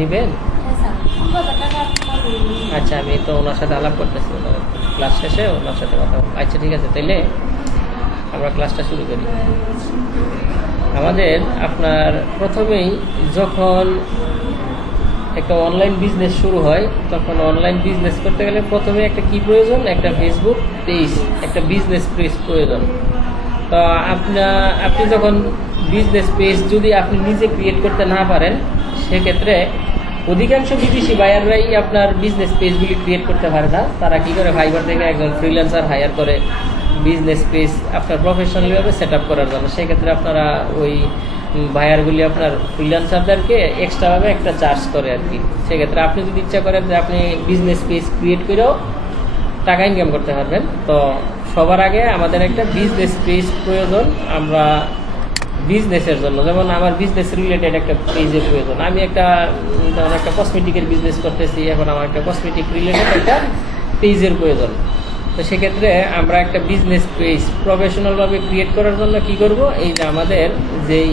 নেবেন? আচ্ছা, আমি তো ওনার সাথে আলাপ করতেছি, ক্লাস শেষে ওনার সাথে কথা বলবো। আচ্ছা ঠিক আছে, তাইলে আমরা ক্লাসটা শুরু করি। আমাদের আপনার প্রথমেই যখন একটা অনলাইন বিজনেস শুরু হয়, তখন অনলাইন বিজনেস করতে গেলে প্রথমে একটা কি প্রয়োজন? একটা ফেসবুক পেজ, একটা বিজনেস পেজ প্রয়োজন। তো আপনি যখন বিজনেস পেজ যদি আপনি নিজে ক্রিয়েট করতে না পারেন, সেক্ষেত্রে অধিকাংশ বিদেশি বায়াররাই আপনার বিজনেস পেজগুলি ক্রিয়েট করতে পারে না। তারা কি করে? ফাইবার থেকে একজন ফ্রিল্যান্সার হায়ার করে বিজনেস পেজ আপনার প্রফেশনালিভাবে সেট আপ করার জন্য। সেক্ষেত্রে আপনারা ওই বায়ারগুলি আপনার ফ্রিল্যান্সারদেরকে এক্সট্রাভাবে একটা চার্জ করে আর কি। সেক্ষেত্রে আপনি যদি ইচ্ছা করেন যে আপনি বিজনেস পেজ ক্রিয়েট করেও টাকা ইনকাম করতে পারবেন, তো সবার আগে আমাদের একটা বিজনেস পেজ প্রয়োজন। আমরা বিজনেসের জন্য, যেমন আমার বিজনেস রিলেটেড একটা পেজের প্রয়োজন। আমি যেমন একটা কসমেটিকের বিজনেস করতেছি, এখন আমার একটা কসমেটিক রিলেটেড একটা পেজের প্রয়োজন। তো সেক্ষেত্রে আমরা একটা বিজনেস পেজ প্রফেশনালভাবে ক্রিয়েট করার জন্য কি করব? এই যে আমাদের যেই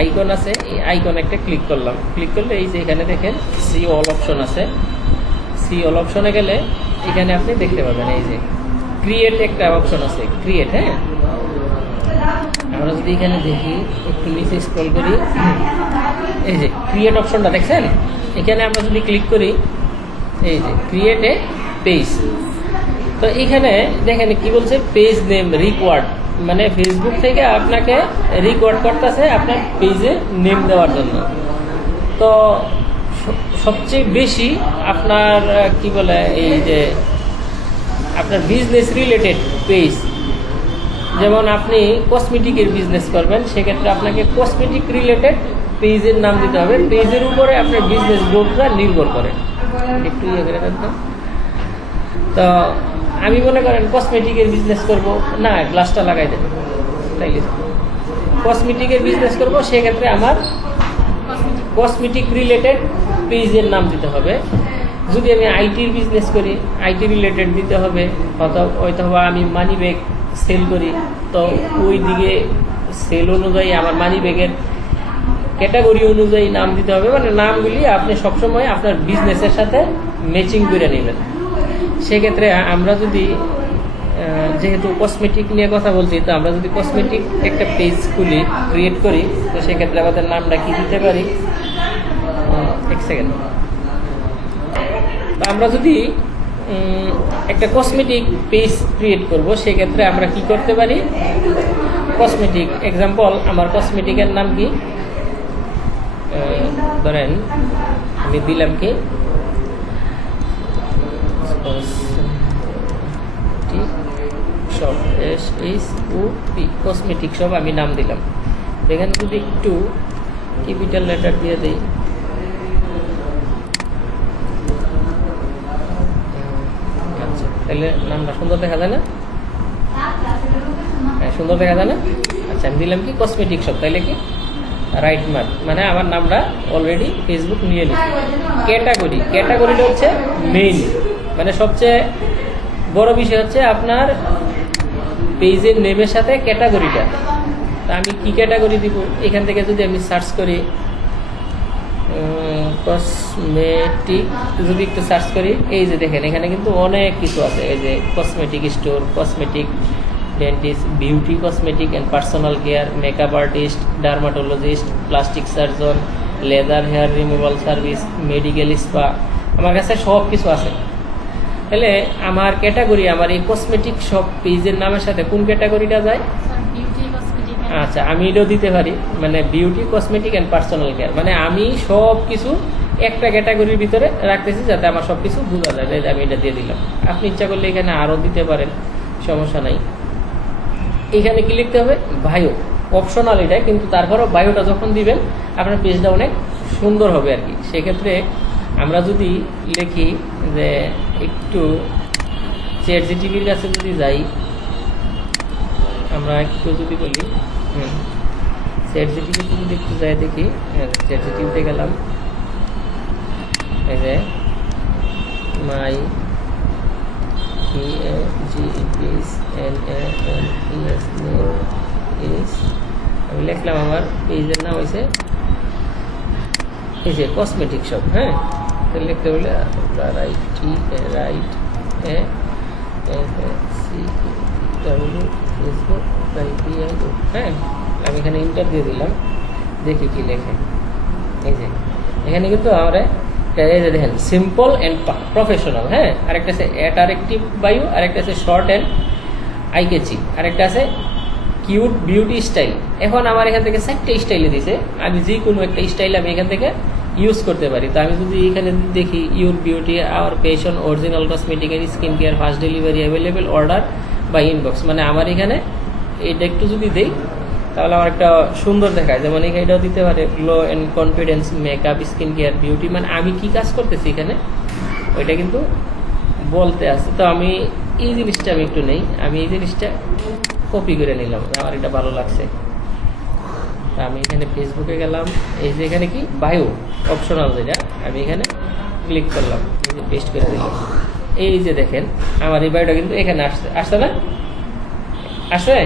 আইকন আছে, এই আইকন একটা ক্লিক করলাম। ক্লিক করলে এই যে এখানে দেখেন সি অল অপশন আছে। সি অল অপশনে গেলে এখানে আপনি দেখতে পাবেন এই যে ক্রিয়েট একটা অপশন আছে, ক্রিয়েট। হ্যাঁ, আমরা যদি এখানে দেখি, একটু নিচে স্ক্রল করি, এই যে ক্রিয়েট অপশনটা দেখছেন, এখানে আমরা যদি ক্লিক করি, এই যে ক্রিয়েট এ পেজ। তো এখানে দেখেন কি বলছে? পেজ নেম রিকোয়ার্ড, মানে ফেসবুক থেকে আপনাকে রিকোয়ার্ড করতেছে আপনার পেজে নেম দেওয়ার জন্য। তো সবচেয়ে বেশি আপনার কি বলে, এই যে আপনার বিজনেস রিলেটেড পেজ, যেমন আপনি কসমেটিকের বিজনেস করবেন, সেক্ষেত্রে আপনাকে কসমেটিক রিলেটেড পেজের নাম দিতে হবে। পেজের উপরে আপনার বিজনেস গ্রোথটা নির্ভর করে। একটু ইয়ে করে দেখতাম। তো আমি মনে করেন কসমেটিকের বিজনেস করব, না গ্লাসটা লাগাই দেব, তাইলে কসমেটিকের বিজনেস করব, সেক্ষেত্রে আমার কসমেটিক রিলেটেড পেজের নাম দিতে হবে। যদি আমি আইটির বিজনেস করি, আইটি রিলেটেড দিতে হবে। অথবা আমি মানি ব্যাগ সেল করি, তো ওই দিকে সেল অনুযায়ী আমার মানি ব্যাগের ক্যাটাগরি অনুযায়ী নাম দিতে হবে। মানে নামগুলি আপনি সবসময় আপনার বিজনেসের সাথে ম্যাচিং করে নেবেন। সেক্ষেত্রে আমরা যদি, যেহেতু কসমেটিক নিয়ে কথা বলছি, তো আমরা যদি কসমেটিক একটা পেজ খুলি, ক্রিয়েট করি, তো সেক্ষেত্রে আমাদের নামটা কি দিতে পারি? এক সেকেন্ড। তো আমরা যদি একটা কসমেটিক পেজ ক্রিয়েট করব, সেক্ষেত্রে আমরা কি করতে পারি? কসমেটিক এক্সাম্পল, আমার কসমেটিকের নাম কি? ধরেন আমি দিলাম কি শপ, SHOP, কসমেটিক শপ আমি নাম দিলাম। এখানে যদি একটু ক্যাপিটাল লেটার দিয়ে দিই, আচ্ছা, তাহলে নামটা সুন্দর দেখা যায় না? হ্যাঁ, সুন্দর দেখা যায় না? আচ্ছা, আমি দিলাম কি কসমেটিক শপ, তাইলে কি রাইট মার্ক, মানে আমার নামটা অলরেডি ফেসবুক নিয়ে নিচ্ছে। ক্যাটাগরিটা হচ্ছে মেইন, মানে সবচেয়ে বড় বিষয় হচ্ছে আপনার পেজের নেমের সাথে ক্যাটাগরিটা। তা আমি কি ক্যাটাগরি দিব? এখান থেকে যদি আমি সার্চ করি কসমেটিক, যদি একটু সার্চ করি, এই যে দেখেন এখানে কিন্তু অনেক কিছু আছে। এই যে cosmetic store, cosmetic dentist, beauty cosmetic and personal care, makeup artist, dermatologist, plastic surgeon, laser hair removal service, medical spa, আমার কাছে সব কিছু আছে। তাহলে আমার ক্যাটাগরি, আমার এই কসমেটিক সব পেজের নামের সাথে কোন ক্যাটাগরিটা যায়? আচ্ছা, আমি এটাও দিতে পারি, মানে beauty cosmetic and personal care, মানে আমি সব কিছু একটা ক্যাটাগরির ভিতরে রাখতেছি, যাতে আমার সব কিছু বোঝা যায়। আমি এটা দিয়ে দিলাম। আপনি ইচ্ছা করলে এখানে আরও দিতে পারেন, সমস্যা নাই। এখানে কি লিখতে হবে? বায়ো, অপশনাল এটা, কিন্তু তারপরেও বায়োটা যখন দিবেন আপনার পেজটা অনেক সুন্দর হবে আর কি। সেক্ষেত্রে আমরা যদি লিখি যে একটু চ্যাটজিপিটির কাছে যদি যাই, আমরা একটু যদি বলি চ্যাটজিপিটিতে যদি একটু যাই দেখি, চ্যাটজিপিটিতে গেলাম, এই যে মাই আমি লিখলাম, আমার পেজের নাম হয়েছে এই যে কসমেটিক শপ, হ্যাঁ, লিখতে বলে রাইট ফেসবুক হ্যাঁ, আমি এখানে ইন্টার দিয়ে দিলাম, দেখি কি লেখে। এই যে এখানে কিন্তু আমরা দেখেন সিম্পল অ্যান্ড প্রফেশনাল, হ্যাঁ, আরেকটা আছে অ্যাট্রাকটিভ বায়ু, আরেকটা আছে শর্ট অ্যান্ড আই ক্যাচিং, আরেকটা আছে কিউট বিউটি স্টাইল। এখন আমার এখান থেকে 4টে স্টাইলে দিছে, আমি যে কোনো একটা স্টাইল আমি এখান থেকে ইউজ করতে পারি। তো আমি যদি এখানে দেখি your beauty our passion original cosmetic and skin care fast delivery available order বা ইনবক্স, মানে আমার এখানে এইটা একটু যদি দেই তাহলে আমার একটা সুন্দর দেখায়। যেমন এটাও দিতে পারে glow and confidence makeup skin care beauty, মানে আমি কি কাজ করতেছি এখানে ওইটা কিন্তু বলতে আছে। তো আমি এই জিনিসটা আমি একটু নেই, আমি এই জিনিসটা কপি করে নিলাম, আমার এটা ভালো লাগছে। আমি এখানে ফেসবুকে গেলাম, এই যে এখানে কি বায়ো অপশনাল, যেটা আমি এখানে ক্লিক করলাম, এই যে পেস্ট করে দিলাম। এই যে দেখেন আমার এই বায়োটা কিন্তু এখানে আসছে না, আসে?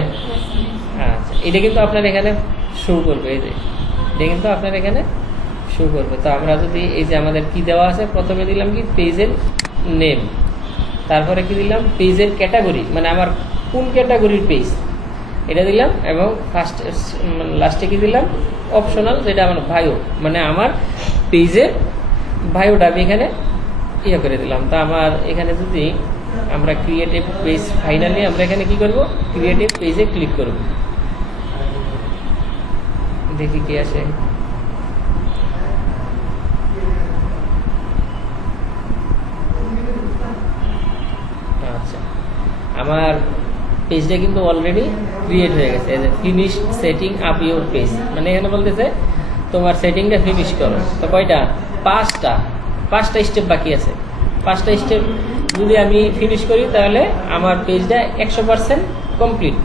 আচ্ছা, এটা কিন্তু আপনার এখানে শো করবে, এই যে এটা কিন্তু আপনার এখানে শো করবে। তো আমরা যদি এই যে আমাদের কি দেওয়া আছে, প্রথমে দিলাম কি পেজের নেম, তারপরে কি দিলাম পেজের ক্যাটাগরি, মানে আমার কোন ক্যাটাগরির পেজ এটা দিলাম, এবং ফার্স্ট লাস্টে কি দিলাম অপশনাল, যেটা আমার বায়ো, মানে আমার পেজের বায়োটা আমি এখানে ইয়ে করে দিলাম। তো আমার এখানে যদি আমরা ক্রিয়েটিভ পেজ, ফাইনালি আমরা এখানে কি করব, ক্রিয়েটিভ পেজে ক্লিক করব, দেখি কি আসে। আচ্ছা, আমার পেজটা কিন্তু অলরেডি ক্রিয়েট হয়ে গেছে, finish setting up your page, মানে এখানে বলতেছে তোমার সেটিংটা ফিনিশ করো। তো কয়টা, 5টা স্টেপ বাকি আছে। 5টা স্টেপ যদি আমি ফিনিশ করি তাহলে আমার পেজটা 100% কমপ্লিট।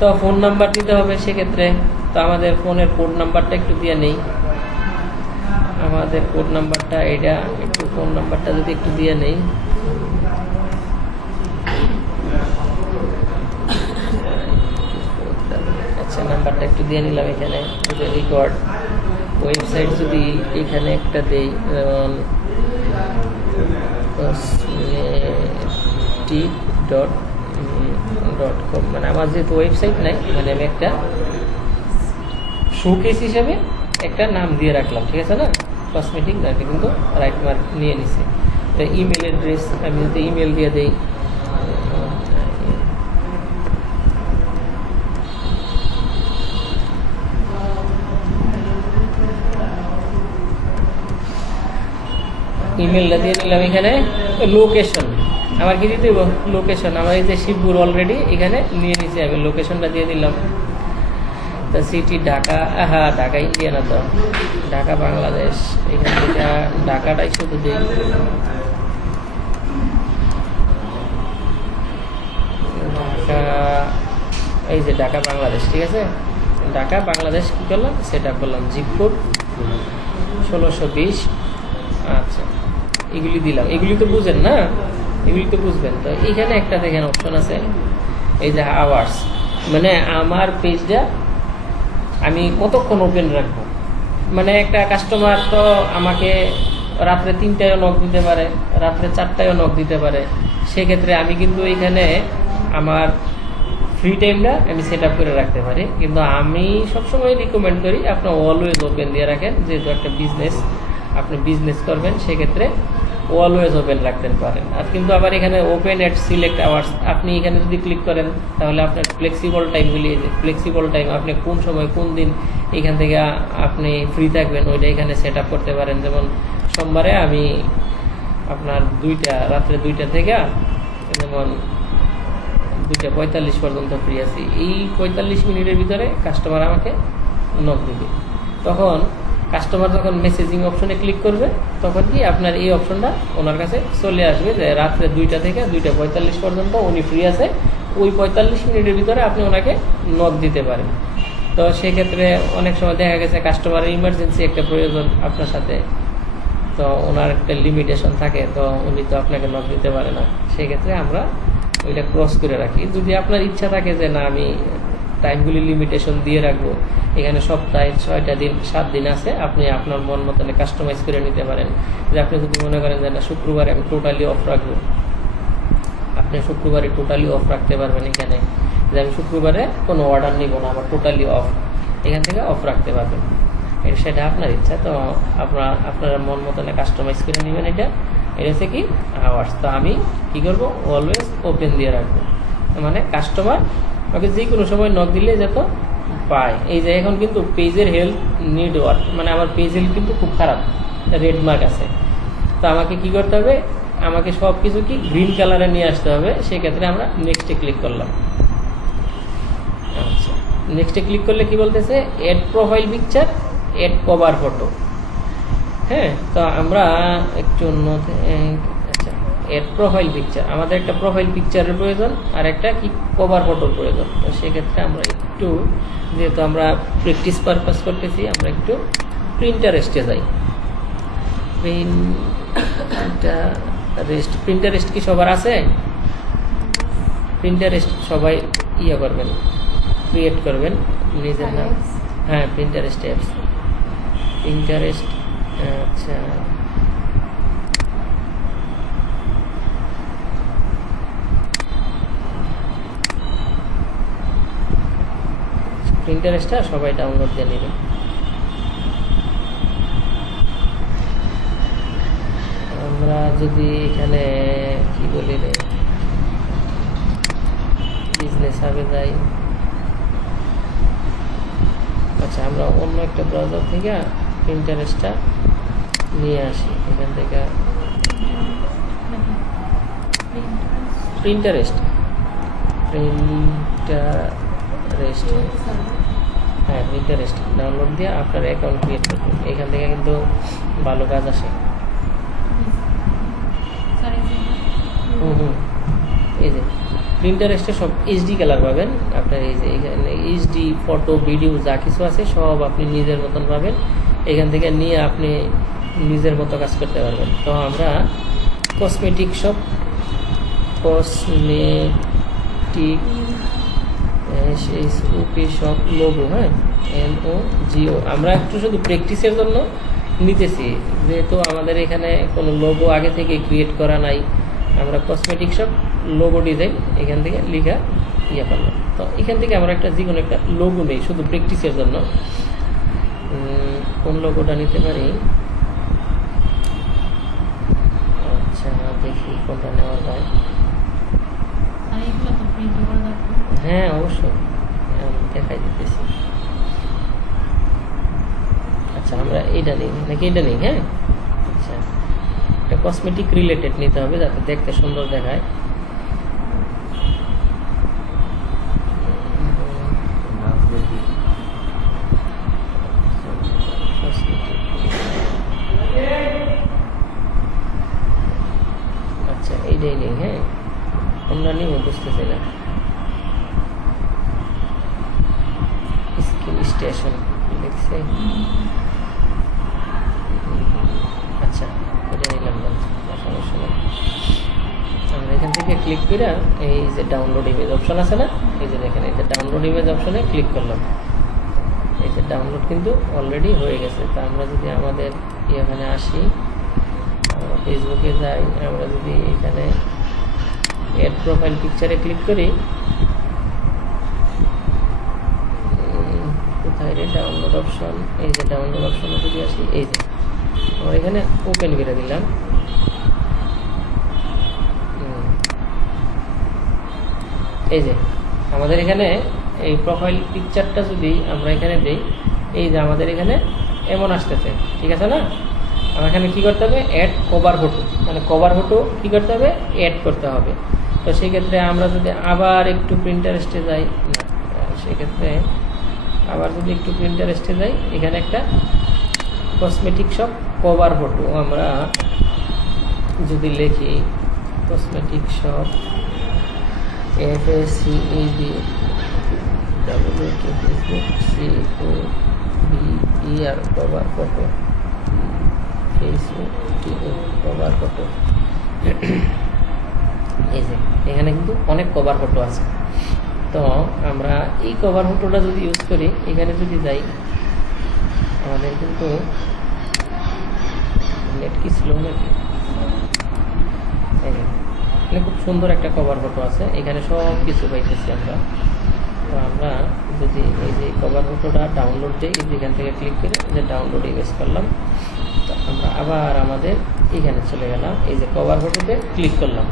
তো ফোন নাম্বার দিতে হবে সেক্ষেত্রে, তো আমাদের ফোনের কোড নাম্বারটা একটু দিয়ে নেই, আমাদের কোড নাম্বারটা এটা একটু, ফোন নাম্বারটা যদি একটু দিয়ে নেই, আচ্ছা নাম্বারটা একটু দিয়ে নিলাম এখানে। রেকর্ড ওয়েবসাইট যদি এখানে একটা দেই, যেমন cosmetic.com, মানে আমার যেহেতু ওয়েবসাইট নাই, মানে আমি একটা শোকেস হিসেবে একটা নাম দিয়ে রাখলাম, ঠিক আছে না, কসমেটিক, কিন্তু রাইট মার্ক নিয়ে নিছে। তো ইমেল অ্যাড্রেস আমি যদি ইমেল দিয়ে দেই, ইমেলটা দিয়ে দিলাম। এখানে লোকেশন আমার কি দিতে দেবো, লোকেশন আমার এই যে শিবপুর অলরেডি এখানে নিয়ে নিছি, আমি লোকেশনটা দিয়ে দিলাম। তা সিটি ঢাকা, হ্যাঁ ঢাকা ইন্ডিয়া না, তো ঢাকা বাংলাদেশ, এখান থেকে ঢাকাটাই শুধু দিই। ঢাকা, এই যে ঢাকা বাংলাদেশ, ঠিক আছে, ঢাকা বাংলাদেশ কি করলাম, সেট আপ করলাম, জিপ কোড 1620। আচ্ছা, এগুলি দিলাম, এগুলি তো বুঝেন না, এগুলি তো বুঝবেন। তো এখানে একটা দেখেন অপশন আছে, এই যে আওয়ার্স, মানে আমার পেজটা আমি কতক্ষণ ওপেন রাখবো, মানে একটা কাস্টমার তো আমাকে রাত্রে 3টায়ও নক দিতে পারে, রাত্রে 4টায়ও নক দিতে পারে, সেক্ষেত্রে আমি কিন্তু এখানে আমার ফ্রি টাইমটা আমি সেট আপ করে রাখতে পারি। কিন্তু আমি সবসময় রিকমেন্ড করি আপনি অলওয়েজ ওপেন দিয়ে রাখেন, যেহেতু একটা বিজনেস, আপনি বিজনেস করবেন, সেক্ষেত্রে অলওয়েজ ওপেন রাখতে পারেন। আর কিন্তু আবার এখানে ওপেন এট সিলেক্ট আওয়ার্স, আপনি এখানে যদি ক্লিক করেন তাহলে আপনার ফ্লেক্সিবল টাইমগুলি, ফ্লেক্সিবল টাইম আপনি কোন সময় কোন দিন এখান থেকে আপনি ফ্রি থাকবেন ওইটা এখানে সেট আপ করতে পারেন। যেমন সোমবারে আমি আপনার রাত্রে 2টা থেকে যেমন 2:45 পর্যন্ত ফ্রি আছি, এই 45 মিনিটের ভিতরে কাস্টমার আমাকে নক দিবে। তখন কাস্টমার যখন মেসেজিং অপশনে ক্লিক করবে তখন কি আপনার এই অপশনটা ওনার কাছে চলে আসবে যে রাত্রে 2টা থেকে 2:45 পর্যন্ত উনি ফ্রি আছে, ওই 45 মিনিটের ভিতরে আপনি ওনাকে নক দিতে পারেন। তো সেক্ষেত্রে অনেক সময় দেখা গেছে কাস্টমারের ইমার্জেন্সি একটা প্রয়োজন আপনার সাথে, তো ওনার একটা লিমিটেশন থাকে, তো উনি তো আপনাকে নক দিতে পারে না, সেক্ষেত্রে আমরা ওইটা ক্রস করে রাখি। যদি আপনার ইচ্ছা থাকে যে না আমি টাইমগুলি লিমিটেশন দিয়ে রাখবো। এখানে সপ্তাহে 6টা দিন 7 দিন আছে, আপনি আপনার মন মতনে কাস্টমাইজ করে নিতে পারেন। যে আপনি যদি মনে করেন যে না শুক্রবারে আমি টোটালি অফ রাখবো, আপনি শুক্রবারে টোটালি অফ রাখতে পারবেন। এখানে যে আমি শুক্রবারে কোনো অর্ডার নিব না, আমার টোটালি অফ, এখান থেকে অফ রাখতে পারবেন। সেটা আপনার ইচ্ছা। তো আপনারা মন মতনে কাস্টমাইজ করে নেবেন। এটা হচ্ছে কি আওয়ার্স। তো আমি কি করব, অলওয়েজ ওপেন দিয়ে রাখবো, মানে কাস্টমার ওকে যে কোনো সময় নক দিলে যত পায়। এই যে এখন কিন্তু পেজের হেলথ নিড ওয়ার্ক, মানে আমার পেজ হেলথ কিন্তু খুব খারাপ, রেড মার্ক আছে। তো আমাকে কি করতে হবে, আমাকে সব কিছু কি গ্রিন কালারে নিয়ে আসতে হবে। সেক্ষেত্রে আমরা নেক্সটে ক্লিক করলাম। আচ্ছা, নেক্সটে ক্লিক করলে কি বলতেছে, add profile picture, add cover photo. হ্যাঁ, তো আমরা একটু আচ্ছা, এড প্রোফাইল পিকচার, আমাদের একটা প্রোফাইল পিকচারের প্রয়োজন আর একটা কি কভার ফটোর প্রয়োজন। তো সেক্ষেত্রে আমরা একটু, যেহেতু আমরা প্র্যাকটিস পারপাস করতেছি, আমরা একটু প্রিন্টারেস্টে যাই। প্রিন্টারেস্ট কি সবার আছে? প্রিন্টারেস্ট সবাই ইয়ে করবেন, ক্রিয়েট করবেন নিজের নাম। হ্যাঁ, প্রিন্টারেস্ট অ্যাপস, প্রিন্টারেস্ট। আচ্ছা, প্রিন্টারেস্টটা সবাই ডাউনলোড দিয়ে নেবেন। আমরা যদি এখানে কি বলি রে, বিজনেস হাবে যাই। আচ্ছা, আমরা অন্য একটা ব্রাউজার থেকে প্রিন্টারেস্টটা নিয়ে আসি। এখান থেকে প্রিন্টারেস্ট, হ্যাঁ প্রিন্টারেস্ট ডাউনলোড দিয়ে আপনার অ্যাকাউন্ট ক্রিয়েট করবেন। এখান থেকে কিন্তু ভালো কাজ আসে। এই যে প্রিন্টারেস্টে সব এইচডি কালার পাবেন আপনার। এই যে এখানে এইচডি ফটো ভিডিও যা কিছু আছে সব আপনি নিজের মতন পাবেন। এখান থেকে নিয়ে আপনি নিজের মতো কাজ করতে পারবেন। তো আমরা cosmetic shop, cosmetic shop logo, হ্যাঁ NOGO, আমরা একটু শুধু প্র্যাকটিসের জন্য নিতেছি, যেহেতু আমাদের এখানে কোনো লোগো আগে থেকে ক্রিয়েট করা নাই। আমরা কসমেটিক শপ লোগো ডিজাইন এখান থেকে লিখা ইয়ে করলাম। তো এখান থেকে আমরা একটা যে কোনো একটা লোগো নেই শুধু প্র্যাকটিসের জন্য। কোন লোগোটা নিতে পারি? আচ্ছা, দেখি কোনটা নেওয়া যায়। হ্যাঁ অবশ্যই, দেখাই দিতেছি। আচ্ছা, আমরা এইটা নিই নাকি এটা নিই? হ্যাঁ, আচ্ছা, একটা কসমেটিক রিলেটেড নিতে হবে যাতে দেখতে সুন্দর দেখায়। আচ্ছা, এইটাই নেই। হ্যাঁ, আমরা নিব, বুঝতেছি না। স্কিন স্টেশন দেখছে। আচ্ছা, এটা নিলাম, সমস্যা নেই। আমরা এখান থেকে ক্লিক করে এই যে ডাউনলোড ইমেজ অপশন আছে না, এই যে দেখেন, এই যে ডাউনলোড ইমেজ অপশনে ক্লিক করলাম। এই যে ডাউনলোড কিন্তু অলরেডি হয়ে গেছে। তা আমরা যদি আমাদের এখানে আসি, আমরা ফেসবুকে যাই, আমরা যদি এখানে এড প্রোফাইল পিকচারে ক্লিক করি, কোথায় রে ডাউনলোড অপশন? এই যে ডাউনলোড অপশনে যদি আসি, এই যে আমরা এখানে ওপেন করে দিলাম। এই যে আমাদের এখানে এই প্রোফাইল পিকচারটা যদি আমরা এখানে দিই, এই যে আমাদের এখানে এমন আসতেছে, ঠিক আছে না? আমার এখানে কী করতে হবে, অ্যাড কভার ফটো, মানে কভার ফটো কী করতে হবে, অ্যাড করতে হবে। তো সেক্ষেত্রে আমরা যদি আবার একটু প্রিন্টারেস্টে যাই, সেক্ষেত্রে আবার যদি একটু প্রিন্টারেস্টে যাই, এখানে একটা কসমেটিক শপ কভার ফটো আমরা যদি লিখি, cosmetic shop FACED COVER cover photo, cover photo. এই যে এখানে কিন্তু অনেক কভার ফটো আছে। তো তো আমরা এই কভার ফটোটা যদি ইউজ করি, এখানে যদি যাই, আমাদের কিন্তু নেট কি স্লো নাকি, এখানে খুব সুন্দর একটা কভার ফটো আছে, এখানে সব কিছু পাইতেছি আমরা। তো আমরা যদি এই যে কভার ফটোটা ডাউনলোড দিই, এখান থেকে ক্লিক করে যে ডাউনলোড ইমেজ করলাম, তো আমরা আবার আমাদের এখানে চলে গেলাম, এই যে কভার ফটোতে ক্লিক করলাম,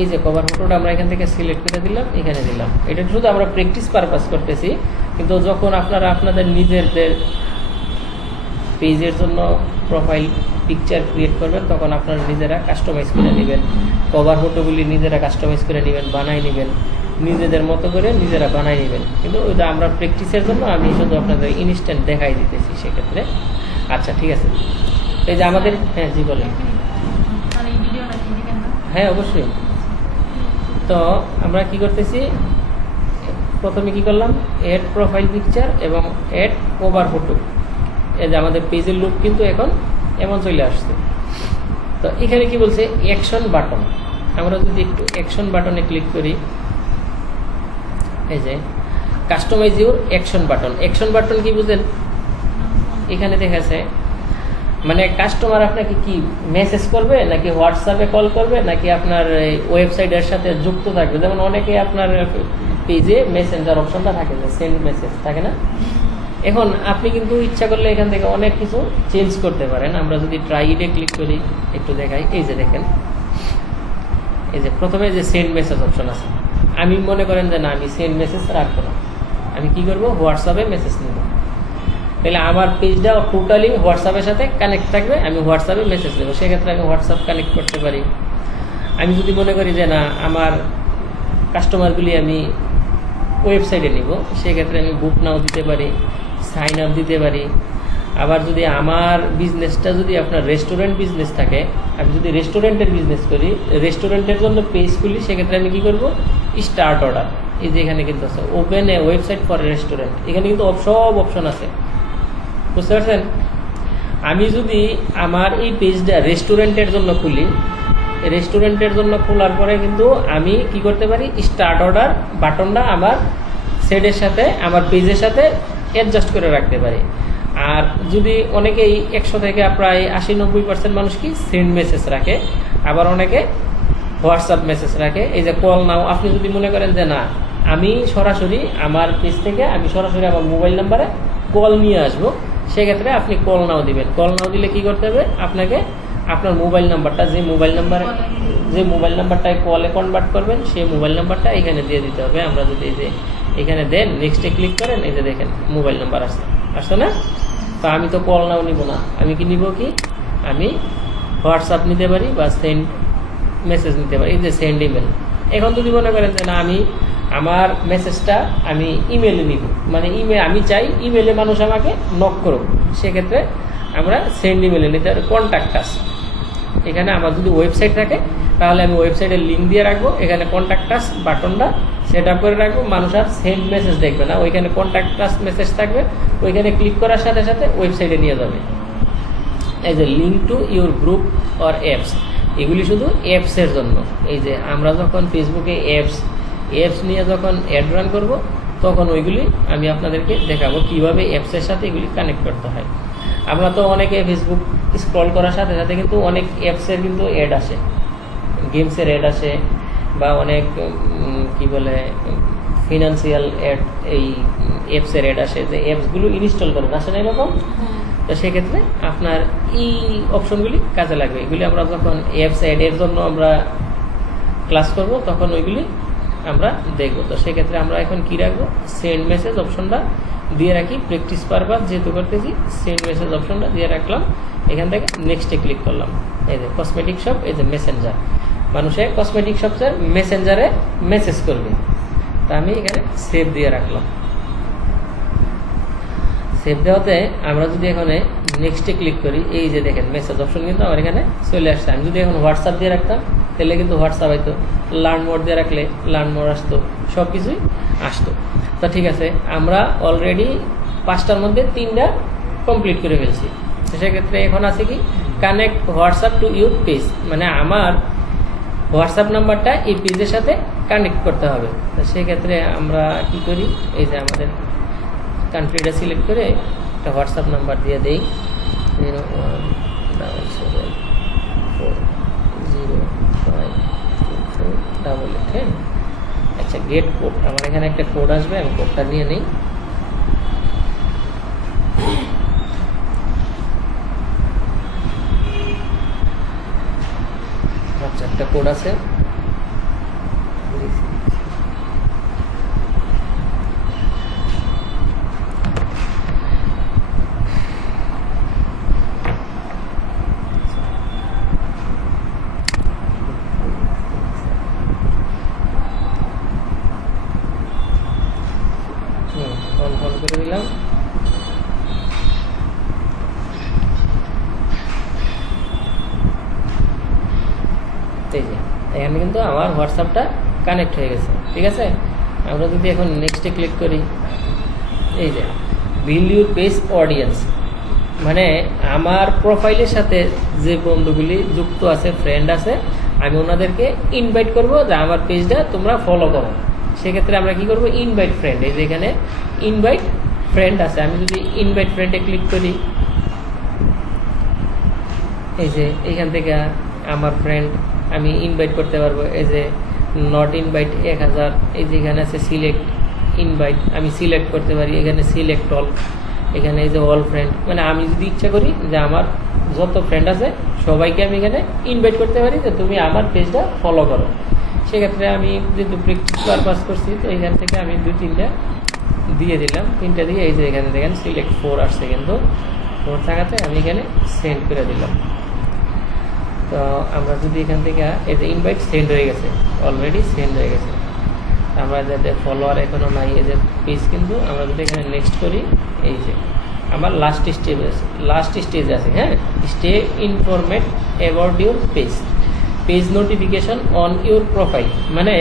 এই যে কভার ফটোটা আমরা এখান থেকে সিলেক্ট করে দিলাম, এখানে দিলাম। এটা শুধু আমরা প্র্যাকটিস পারপাস করতেছি, কিন্তু যখন আপনারা আপনাদের নিজেদের পেজের জন্য প্রোফাইল পিকচার ক্রিয়েট করবেন, তখন আপনারা নিজেরা কাস্টমাইজ করে নেবেন, কভার ফটোগুলি নিজেরা কাস্টমাইজ করে নেবেন, বানাই নেবেন, নিজেদের মতো করে নিজেরা বানাই নেবেন। কিন্তু ওইটা আমরা প্র্যাকটিসের জন্য আমি শুধু আপনাদের ইনস্ট্যান্ট দেখাই দিতেছি সেক্ষেত্রে। আচ্ছা ঠিক আছে, এই যে আমাদের, হ্যাঁ জি বলেন। হ্যাঁ অবশ্যই। তো আমরা কি করতেছি, প্রথমে কি করলাম, এড প্রোফাইল পিকচার এবং এড কভার ফটো। এই যে আমাদের পেজের লুক কিন্তু এখন এমন চলে আসছে। তো এখানে কি বলছে, অ্যাকশন বাটন। আমরা যদি একটু অ্যাকশন বাটনে ক্লিক করি, এই যে customise your action button. Action button কি বুঝেন, এখানে দেখাছে মানে কাস্টমার আপনাকে কি মেসেজ করবে, নাকি হোয়াটসঅ্যাপে কল করবে, নাকি আপনার ওয়েবসাইটের সাথে যুক্ত থাকবে। যেমন অনেকে আপনার পেজে মেসেঞ্জার অপশনটা থাকে, যে সেন্ড মেসেজ থাকে না, এখন আপনি কিন্তু ইচ্ছা করলে এখান থেকে অনেক কিছু চেঞ্জ করতে পারেন। আমরা যদি ট্রাই ইটে ক্লিক করি, একটু দেখাই, এই যে দেখেন, এই যে প্রথমে যে সেন্ড মেসেজ অপশন আছে, আমি মনে করেন যে না আমি সেন্ড মেসেজ রাখবো না, আমি কি করব, হোয়াটসঅ্যাপে মেসেজ নেব। তাহলে আমার পেজটা টোটালি হোয়াটসঅ্যাপের সাথে কানেক্ট থাকবে, আমি হোয়াটসঅ্যাপে মেসেজ দেবো, সেক্ষেত্রে আমি হোয়াটসঅ্যাপ কানেক্ট করতে পারি। আমি যদি মনে করি যে না আমার কাস্টমারগুলি আমি ওয়েবসাইটে নিব, সেক্ষেত্রে আমি বুক নাও দিতে পারি, সাইন আপ দিতে পারি। আবার যদি আমার বিজনেসটা যদি আপনার রেস্টুরেন্ট বিজনেস থাকে, আমি যদি রেস্টুরেন্টের বিজনেস করি, রেস্টুরেন্টের জন্য পেজ খুলি, সেক্ষেত্রে আমি কি করব, স্টার্ট অর্ডার, এই যে এখানে কিন্তু আছে open A website for restaurant, এখানে কিন্তু সব অপশন আছে, বুঝতে পারছেন। আমি যদি আমার এই পেজটা রেস্টুরেন্টের জন্য খুলি, রেস্টুরেন্টের জন্য খোলার পরে কিন্তু আমি কি করতে পারি, স্টার্ট অর্ডার বাটনটা আমার সেটের সাথে, আমার পেজের সাথে অ্যাডজাস্ট করে রাখতে পারি। আর যদি অনেকেই 100 থেকে প্রায় 80-90% মানুষ কি সেন্ড মেসেজ রাখে, আবার অনেকে হোয়াটসঅ্যাপ মেসেজ রাখে। এই যে কল নাও, আপনি যদি মনে করেন যে না আমি সরাসরি আমার পেজ থেকে আমি সরাসরি আমার মোবাইল নাম্বারে কল নিয়ে আসবো, সেক্ষেত্রে আপনি কল নাও দিবেন। কল নাও দিলে কি করতে হবে, আপনাকে আপনার মোবাইল নাম্বারটা, যে মোবাইল নাম্বারটায় কলে কনভার্ট করবেন, সেই মোবাইল নাম্বারটা এখানে দিয়ে দিতে হবে। আমরা যদি এই যে এখানে দেন, নেক্সটে ক্লিক করেন, এই যে দেখেন মোবাইল নাম্বার আসছে না। তো আমি তো কল নাও নিব না, আমি কি নিব, কি আমি হোয়াটসঅ্যাপ নিতে পারি বা সেন্ড মেসেজ নিতে পারি, এই যে সেন্ড ইমেল। এখন যদি মনে করেন যে না আমি আমার মেসেজটা আমি ইমেলে নিব, মানে আমি চাই ইমেলে মানুষ আমাকে নক করুক, সেক্ষেত্রে আমরা সেন্ড ইমেলে নিতে পারি। কন্ট্যাক্ট আস, এখানে আমার যদি ওয়েবসাইট থাকে তাহলে আমি ওয়েবসাইটের লিঙ্ক দিয়ে রাখবো, এখানে কন্ট্যাক্ট আস বাটনটা সেট আপ করে রাখবো, মানুষ আর সেন্ড মেসেজ দেখবে না, ওইখানে কন্ট্যাক্ট আস মেসেজ থাকবে, ওইখানে ক্লিক করার সাথে সাথে ওয়েবসাইটে নিয়ে যাবে। এই যে link to your group or apps, এগুলি শুধু অ্যাপসের জন্য। এই যে আমরা যখন ফেসবুকে অ্যাপস নিয়ে যখন অ্যাড রান করবো, তখন ওইগুলি আমি আপনাদেরকে দেখাবো কিভাবে অ্যাপসের সাথে এগুলি কানেক্ট করতে হয়। আমরা তো অনেকে ফেসবুক স্ক্রল করার সাথে সাথে কিন্তু অনেক অ্যাপসের কিন্তু অ্যাড আসে, গেমসের অ্যাড আসে, বা অনেক কি বলে ফিনান্সিয়াল অ্যাড, এই অ্যাপসের অ্যাড আসে, যে অ্যাপসগুলো ইনস্টল করেন, আসে না এরকম। তো সেক্ষেত্রে আপনার এই অপশনগুলি কাজে লাগবে। এগুলি আমরা যখন অ্যাপস অ্যাডের জন্য আমরা ক্লাস করব, তখন ওইগুলি আমরা দেখবো। তো সেক্ষেত্রে আমরা এখন কি রাখবো, সেন্ড মেসেজ অপশনটা দিয়ে রাখি, প্র্যাকটিস পারপাস যেহেতু করতেছি, সেন্ড মেসেজ অপশনটা দিয়ে রাখলাম। এখান থেকে নেক্সটে ক্লিক করলাম, এই যে কসমেটিক শপ, এই যে মেসেঞ্জার, মানুষে কসমেটিক শপসের মেসেঞ্জারে মেসেজ করবে, তা আমি এখানে সেভ দিয়ে রাখলাম। সেভ দেওয়াতে আমরা যদি এখানে নেক্সটে ক্লিক করি, এই যে দেখেন মেসেজ অপশন কিন্তু আমার এখানে চলে আসছে। আমি যদি এখন হোয়াটসঅ্যাপ দিয়ে রাখতাম তাহলে কিন্তু হোয়াটসঅ্যাপ হয়তো, লার্ন মোড দিয়ে রাখলে লার্ন মোড আসতো, সব কিছুই আসতো। তো ঠিক আছে, আমরা অলরেডি 5টার মধ্যে 3টা কমপ্লিট করে ফেলছি। সেক্ষেত্রে এখন আছে কি, connect WhatsApp to your page, মানে আমার হোয়াটসঅ্যাপ নাম্বারটা এই পেজের সাথে কানেক্ট করতে হবে। তো সেক্ষেত্রে আমরা কি করি, এই যে আমাদের কান্ট্রিটা সিলেক্ট করে একটা হোয়াটসঅ্যাপ নাম্বার দিয়ে দেই 0177405228। হ্যাঁ, আচ্ছা, গেট কোড, আমার এখানে একটা কোড আসবে, আমি কোডটা নিয়ে নিই। আচ্ছা, একটা কোড আছে, ফোন করে দিলাম। এই যে এখানে কিন্তু আমার হোয়াটসঅ্যাপটা কানেক্ট হয়ে গেছে, ঠিক আছে। আমরা যদি এখন নেক্সটে ক্লিক করি, এই যে বিল্ড ইউর পেজ অডিয়েন্স, মানে আমার প্রোফাইলের সাথে যে বন্ধুগুলি যুক্ত আছে, ফ্রেন্ড আছে, আমি ওনাদেরকে ইনভাইট করব যে আমার পেজটা তোমরা ফলো করো। সেক্ষেত্রে আমরা কি করব, ইনভাইট ফ্রেন্ড, এই যে এখানে ইনভাইট ফ্রেন্ড আছে, আমি যদি ইনভাইট ফ্রেন্ডে ক্লিক করি, এই যে এখান থেকে আমার ফ্রেন্ড আমি ইনভাইট করতে পারবো। এই যে নট ইনভাইট 1000, এই যে এখানে আছে সিলেক্ট ইনভাইট, আমি সিলেক্ট করতে পারি, এখানে সিলেক্ট অল, এখানে এই যে অল ফ্রেন্ড, মানে আমি যদি ইচ্ছা করি যে আমার যত ফ্রেন্ড আছে সবাইকে আমি এখানে ইনভাইট করতে পারি যে তুমি আমার পেজটা ফলো করো। সেক্ষেত্রে আমি যেহেতু প্র্যাকটিস পারপাস করছি, তো এখান থেকে আমি 2-3টা দিয়ে দিলাম, 3টা দিয়ে এই যে এখানে দেখেন সিলেক্ট 4 আসছে, কিন্তু 4 থাকাতে আমি এখানে সেন্ড করে দিলাম। তো আমরা যদি এখান থেকে এই যে ইনভাইট সেন্ড হয়ে গেছে, অলরেডি সেন্ড হয়ে গেছে। আমরা যাতে ফলোয়ার এখনও নাই, এই যে পেজ, কিন্তু আমরা যদি এখানে নেক্সট করি, এই যে আমার লাস্ট স্টেজ আছে। হ্যাঁ, stay informed about your page notification on your profile, মানে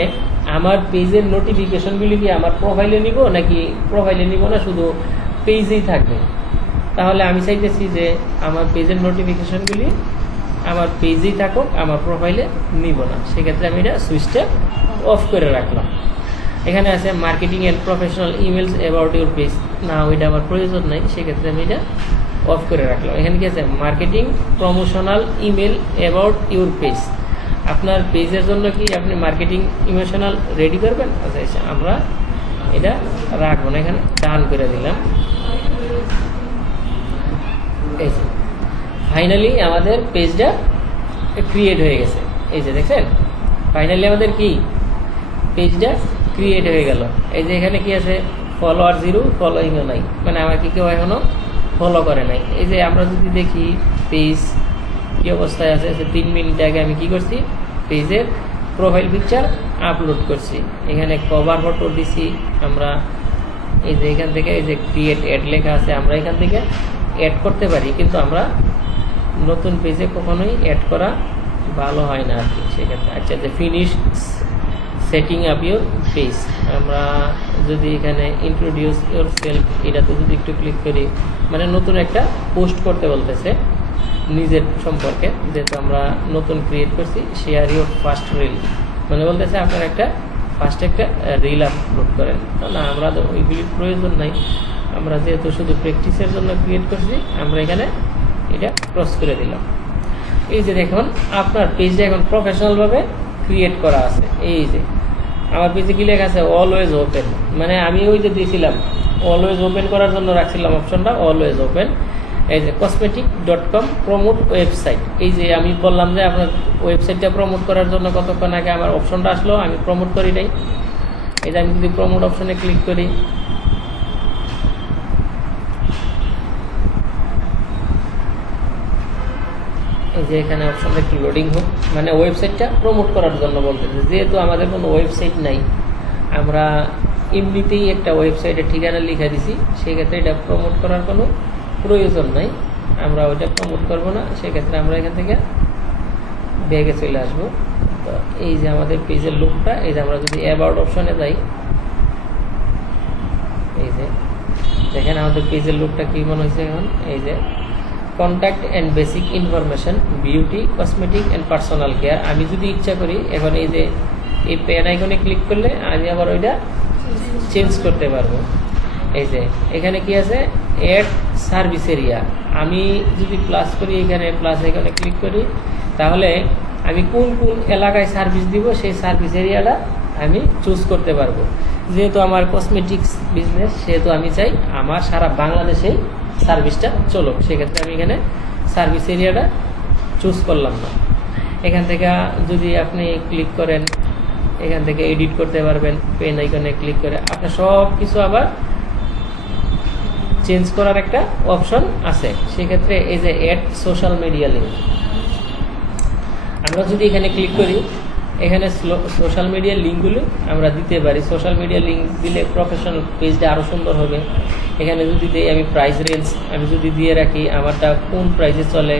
আমার পেজের নোটিফিকেশনগুলি কি আমার প্রোফাইলে নিব নাকি প্রোফাইলে নিব না, শুধু পেজেই থাকবে। তাহলে আমি চাইতেছি যে আমার পেজের নোটিফিকেশনগুলি আমার পেজেই থাকুক, আমার প্রোফাইলে নিব না। সেক্ষেত্রে আমি এটা সুইচটা অফ করে রাখলাম। এখানে আছে marketing and professional emails about your page, না ওইটা আমার প্রয়োজন নাই, সেক্ষেত্রে আমি এটা অফ করে রাখলাম। এখানে কি আছে, marketing promotional email about your page, আপনার পেজের জন্য কি আপনি মার্কেটিং ইমোশনাল রেডি করবেন। আচ্ছা, আমরা এটা রাখবো না, এখানে ডান করে দিলাম। এই যে ফাইনালি আমাদের পেজটা ক্রিয়েট হয়ে গেছে, এই যে দেখছেন, ফাইনালি আমাদের কি পেজটা ক্রিয়েট হয়ে গেল। এই যে এখানে কি আছে, ফলোয়ার 0, ফলোইংও নাই, মানে আমাকে কেউ এখনো ফলো করে নাই। এই যে আমরা যদি দেখি পেজ কি অবস্থায় আছে, 3 মিনিট আগে আমি কি করছি, পেজের প্রোফাইল পিকচার আপলোড করছি, এখানে কভার ফটো দিছি আমরা। এই যে এখান থেকে এই যে ক্রিয়েট অ্যাড লেখা আছে, আমরা এখান থেকে অ্যাড করতে পারি, কিন্তু আমরা নতুন পেজে কখনোই অ্যাড করা ভালো হয় না আর কি, সেক্ষেত্রে। আচ্ছা, যে finish setting up your page, আমরা যদি এখানে ইন্ট্রোডিউস ইউর সেলফ, এটাতে যদি একটু ক্লিক করি, মানে নতুন একটা পোস্ট করতে বলতেছে নিজের সম্পর্কে, যেহেতু আমরা নতুন ক্রিয়েট করছি। শেয়ার ইউর ফার্স্ট রিল, মানে বলতেছে আপনার একটা ফার্স্ট একটা রিল আপলোড করেন। না, আমরা তো ওইগুলির প্রয়োজন নাই, আমরা যেহেতু শুধু প্র্যাকটিসের জন্য ক্রিয়েট করছি, আমরা এখানে এটা ক্রস করে দিলাম। এই যে দেখুন আপনার পেজটা এখন প্রফেশনালভাবে ক্রিয়েট করা আছে। এই যে আমার পেজে কি লেখা আছে, অলওয়েজ ওপেন, মানে আমি ওই যে দিয়েছিলাম অলওয়েজ ওপেন করার জন্য রাখছিলাম অপশনটা অলওয়েজ ওপেন। এই যে cosmetic.com প্রমোট ওয়েবসাইট, এই যে আমি বললাম যে আপনার ওয়েবসাইটটা প্রমোট করার জন্য কতক্ষণ আগে আমার অপশনটা আসলো, আমি প্রমোট করি নাই। এই যে আমি যদি প্রমোট অপশনে ক্লিক করি, এই যে এখানে অপশনটা একটু লোডিং হোক, মানে ওয়েবসাইটটা প্রমোট করার জন্য বলতেছে। যেহেতু আমাদের কোনো ওয়েবসাইট নাই, আমরা এমনিতেই একটা ওয়েবসাইটের ঠিকানা লিখে দিছি, সেক্ষেত্রে এটা প্রমোট করার কোনো প্রয়োজন নাই, আমরা ওইটা প্রমোট করব না। সেক্ষেত্রে আমরা এখান থেকে ব্যাগে চলে আসবো। তো এই যে আমাদের পেজের লুকটা, এই যে আমরা যদি অ্যাবাউট অপশনে যাই, এই যে দেখেন আমাদের পেজের লুকটা কি মনে হয়েছে এখন। এই যে contact and basic information, beauty, cosmetic and personal care. আমি যদি ইচ্ছা করি এখন এই যে এই পেন আইকনে ক্লিক করলে আমি আবার ওইটা চেঞ্জ করতে পারবো। এই যে এখানে কি আছে, অ্যাড সার্ভিস এরিয়া। আমি যদি প্লাস করি, এখানে প্লাস আইকনে ক্লিক করি, তাহলে আমি কোন কোন এলাকায় সার্ভিস দিব সেই সার্ভিস এরিয়াটা আমি চুজ করতে পারবো। যেহেতু আমার কসমেটিক্স বিজনেস, সেহেতু আমি চাই আমার সারা বাংলাদেশেই সার্ভিসটা চলুক। সেক্ষেত্রে আমি এখানে সার্ভিস এরিয়াটা চুজ করলাম না। এখান থেকে যদি আপনি ক্লিক করেন, এখান থেকে এডিট করতে পারবেন পেন আইকনে ক্লিক করে। আপনার সব কিছু আবার চেঞ্জ করার একটা অপশন আছে। সেক্ষেত্রে এই যে অ্যাড সোশ্যাল মিডিয়া লিঙ্ক, আমরা যদি এখানে ক্লিক করি, এখানে সোশ্যাল মিডিয়া লিঙ্কগুলো আমরা দিতে পারি। সোশ্যাল মিডিয়া লিঙ্ক দিলে প্রফেশনাল পেজটা আরও সুন্দর হবে। এখানে যদি দিই আমি প্রাইস রেঞ্জ, আমি যদি দিয়ে রাখি আমারটা কোন প্রাইসে চলে,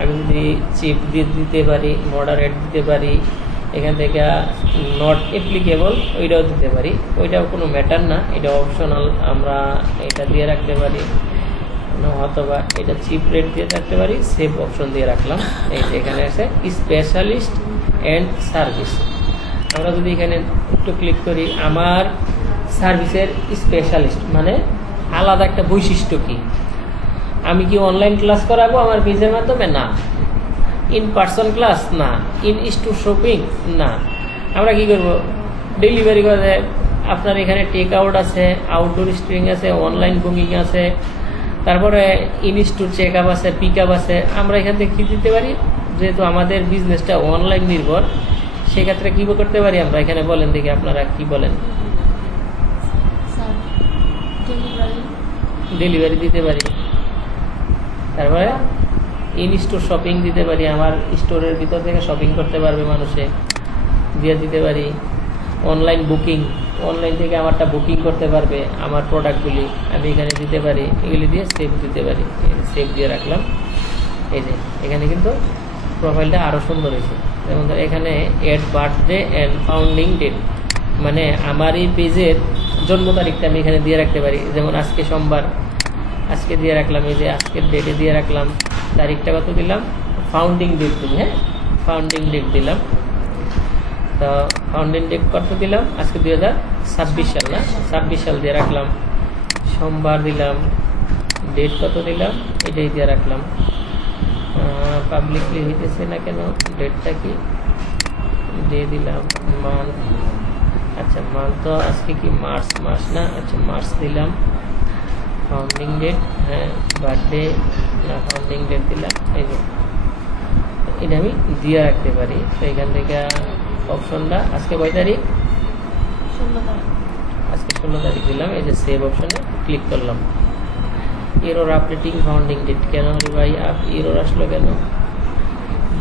আমি যদি চিপ দিয়ে দিতে পারি, মডারেট দিতে পারি, এখান থেকে নট অ্যাপ্লিকেবল ওইটাও দিতে পারি। ওইটাও কোনো ম্যাটার না, এটা অপশনাল, আমরা এটা দিয়ে রাখতে পারি, অথবা এটা চিপ রেট দিয়ে রাখতে পারি, সেভ অপশন দিয়ে রাখলাম। এই যে এখানে আছে স্পেশালিস্ট অ্যান্ড সার্ভিস। আমরা যদি এখানে একটু ক্লিক করি, আমার সার্ভিসের স্পেশালিস্ট মানে আলাদা একটা বৈশিষ্ট্য কি, আমি কি অনলাইন ক্লাস করাবো আমার পেজের মাধ্যমে? না। In person class? না। In store shopping? না। আমরা কি করব, ডেলিভারি করে আপনার এখানে টেক আউট আছে, আউটডোর স্ট্রিং আছে, অনলাইন বুকিং আছে, তারপরে ইন স্টোর চেক আপ আছে, পিক আপ আছে। আমরা এখান থেকে কী দিতে পারি, যেহেতু আমাদের বিজনেসটা অনলাইন নির্ভর, সেক্ষেত্রে কী করতে পারি আমরা, এখানে বলেন দেখি আপনারা কি বলেন। ডেলিভারি দিতে পারি, তারপরে ইন স্টোর শপিং দিতে পারি, আমার স্টোরের ভিতর থেকে শপিং করতে পারবে মানুষে, দিয়ে দিতে পারি। অনলাইন বুকিং, অনলাইন থেকে আমারটা বুকিং করতে পারবে আমার প্রোডাক্টগুলি, আমি এখানে দিতে পারি। এগুলি দিয়ে সেভ দিতে পারি, সেভ দিয়ে রাখলাম। এই যে এখানে কিন্তু প্রোফাইলটা আরও সুন্দর হয়েছে। যেমন ধর এখানে add birthday and founding date, মানে আমার এই পেজের জন্ম তারিখটা আমি এখানে দিয়ে রাখতে পারি। যেমন আজকে সোমবার, আজকে দিয়ে রাখলাম, এই যে আজকের ডেটে দিয়ে রাখলাম, তারিখটা কত দিলাম, ফাউন্ডিং ডেট দিন, হ্যাঁ ফাউন্ডিং ডেট দিলাম। তো ফাউন্ডিং ডেট কত দিলাম, আজকে 2026 সাল, না 26 সাল দিয়ে রাখলাম। সোমবার দিলাম, ডেট কত দিলাম, এটাই দিয়ে রাখলাম। পাবলিকলি হইতেছে না কেন, ডেটটা কি দিয়ে দিলাম, মান্থ, আচ্ছা মান্থ তো আজকে কি মার্চ মাস না, আচ্ছা মার্চ দিলাম। ফাউন্ডিং ডেট, হ্যাঁ বার্থডে না, ফাউন্ডিং ডেট দিলাম। এই যে এটা আমি দিয়ে রাখতে পারি। তো এখান থেকে অপশনটা আজকে কয় তারিখ, আজকে 16 তারিখ দিলাম। এই যে সেভ অপশনে ক্লিক করলাম। এরর আপডেটিং ফাউন্ডিং ডেট, কেন ভাই এরর আসলো কেন,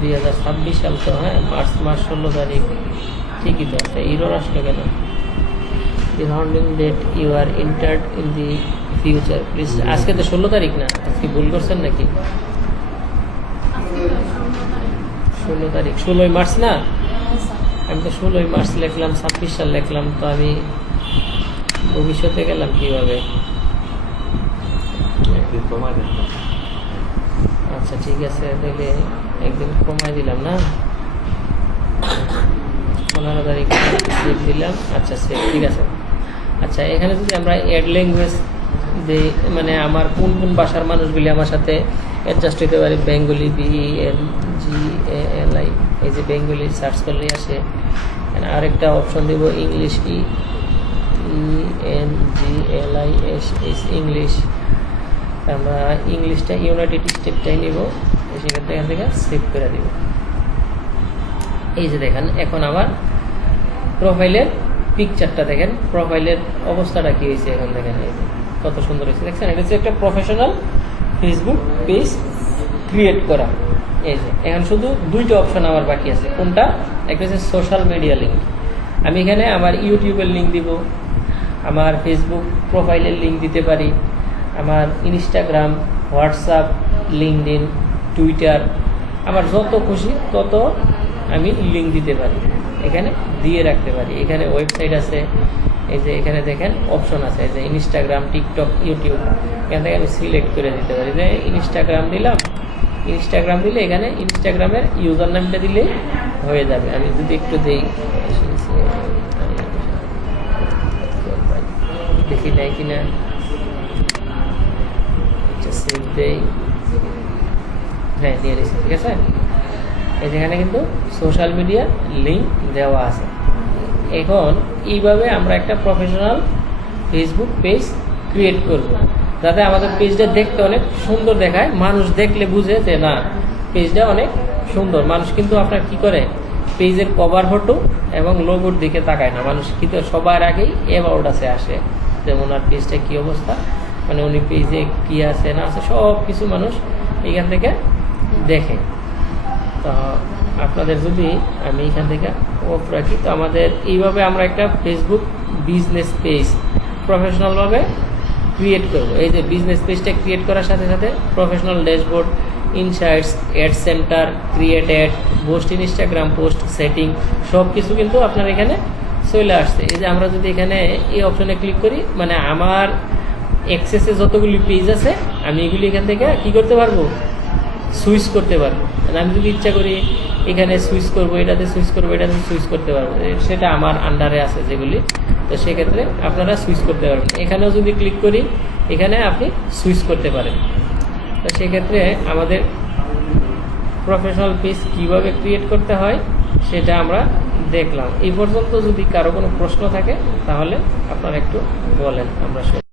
2026 সাল তো, হ্যাঁ মার্চ মাস 16 তারিখ, ঠিকই তো আছে, এরর আসলো কেন। The founding date you are entered in the future please. আজকে তো 16 তারিখ না, আজকে ভুল করছেন নাকি, 16 তারিখ, 16 মার্চ না, আমি তো 16 মার্চ লিখলাম, 26 সাল লিখলাম, তো আমি ভবিষ্যতে গেলাম কিভাবে। আচ্ছা ঠিক আছে, তাহলে একদিন কমাই দিলাম না, 15 তারিখ দিলাম। আচ্ছা সে ঠিক আছে। আচ্ছা এখানে যদি আমরা অ্যাড ল্যাঙ্গুয়েজ দিই, মানে আমার কোন কোন ভাষার মানুষগুলি আমার সাথে অ্যাডজাস্ট হতে পারে, বেঙ্গলি, BENGALI, এই যে বেঙ্গলি সার্চ করলেই আসে। আরেকটা অপশন দেব ইংলিশ, ENGLISH, ইংলিশ। আমরা ইংলিশটা ইউনাইটেড স্টেটটাই নিব, সেক্ষেত্রে এখান থেকে সেভ করে দিব। এই যে দেখেন এখন আমার প্রোফাইলের পিকচারটা দেখেন, প্রোফাইলের অবস্থাটা কি হয়েছে এখন দেখেন, এই যে কত সুন্দর হয়েছে, দেখছেন। এটা হচ্ছে একটা প্রফেশনাল ফেসবুক পেজ ক্রিয়েট করা। এই যে এখন শুধু দুইটা অপশন আমার বাকি আছে, কোনটা, একটা হচ্ছে সোশ্যাল মিডিয়া লিঙ্ক। আমি এখানে আমার ইউটিউবের লিঙ্ক দিব, আমার ফেসবুক প্রোফাইলের লিঙ্ক দিতে পারি, আমার ইনস্টাগ্রাম, হোয়াটসঅ্যাপ, লিঙ্কডইন, টুইটার, আমার যত খুশি তত আমি লিঙ্ক দিতে পারি, এখানে দিয়ে রাখতে পারি। এখানে ওয়েবসাইট আছে, এই যে এখানে দেখেন অপশন আছে, এই যে ইনস্টাগ্রাম, টিকটক, ইউটিউব, এখান থেকে আমি সিলেক্ট করে দিতে পারি। যে ইনস্টাগ্রাম দিলাম, ইনস্টাগ্রাম দিলে এখানে ইনস্টাগ্রামের ইউজার নামটা দিলেই হয়ে যাবে। আমি যদি একটু দিই, দেখি নেয় কিনা, সেভ দেই, হ্যাঁ দিয়ে দিচ্ছি, ঠিক আছে। এই যেখানে কিন্তু সোশ্যাল মিডিয়া লিঙ্ক দেওয়া আছে। এখন এইভাবে আমরা একটা প্রফেশনাল ফেসবুক পেজ ক্রিয়েট করব, যাতে আমাদের পেজটা দেখতে অনেক সুন্দর দেখায়, মানুষ দেখলে বুঝে যে না পেজটা অনেক সুন্দর। মানুষ কিন্তু আপনার কি করে, পেজের কভার ফটো এবং লোগোর দিকে তাকায় না, মানুষ কিন্তু সবার আগেই অ্যাবাউট আছে আসে, যে ওনার পেজটা কী অবস্থা, মানে উনি পেজে কী আছে না আছে সব কিছু মানুষ এখান থেকে দেখে। তো আপনাদের যদি আমি এখান থেকে অফ রাখি, তো আমাদের এইভাবে আমরা একটা ফেসবুক বিজনেস পেজ প্রফেশনালভাবে ক্রিয়েট করব। এই যে বিজনেস পেজটা ক্রিয়েট করার সাথে সাথে professional dashboard, insights, add centre, create add, post, Instagram post, setting, সব কিছু কিন্তু আপনার এখানে চলে আসছে। এই যে আমরা যদি এখানে এই অপশনে ক্লিক করি, মানে আমার অ্যাক্সেসে যতগুলি পেজ আছে আমি এগুলি এখান থেকে কী করতে পারবো, সুইচ করতে পারবো। আমি যদি ইচ্ছা করি এখানে সুইচ করবো, এটাতে সুইচ করবো, এটাতে সুইচ করতে পারবো, সেটা আমার আন্ডারে আছে যেগুলি, তো সেক্ষেত্রে আপনারা সুইচ করতে পারবেন। এখানেও যদি ক্লিক করি এখানে আপনি সুইচ করতে পারেন। তো সেক্ষেত্রে আমাদের প্রফেশনাল পেজ কীভাবে ক্রিয়েট করতে হয় সেটা আমরা দেখলাম। এই পর্যন্ত যদি কারো কোনো প্রশ্ন থাকে তাহলে আপনারা একটু বলেন, আমরা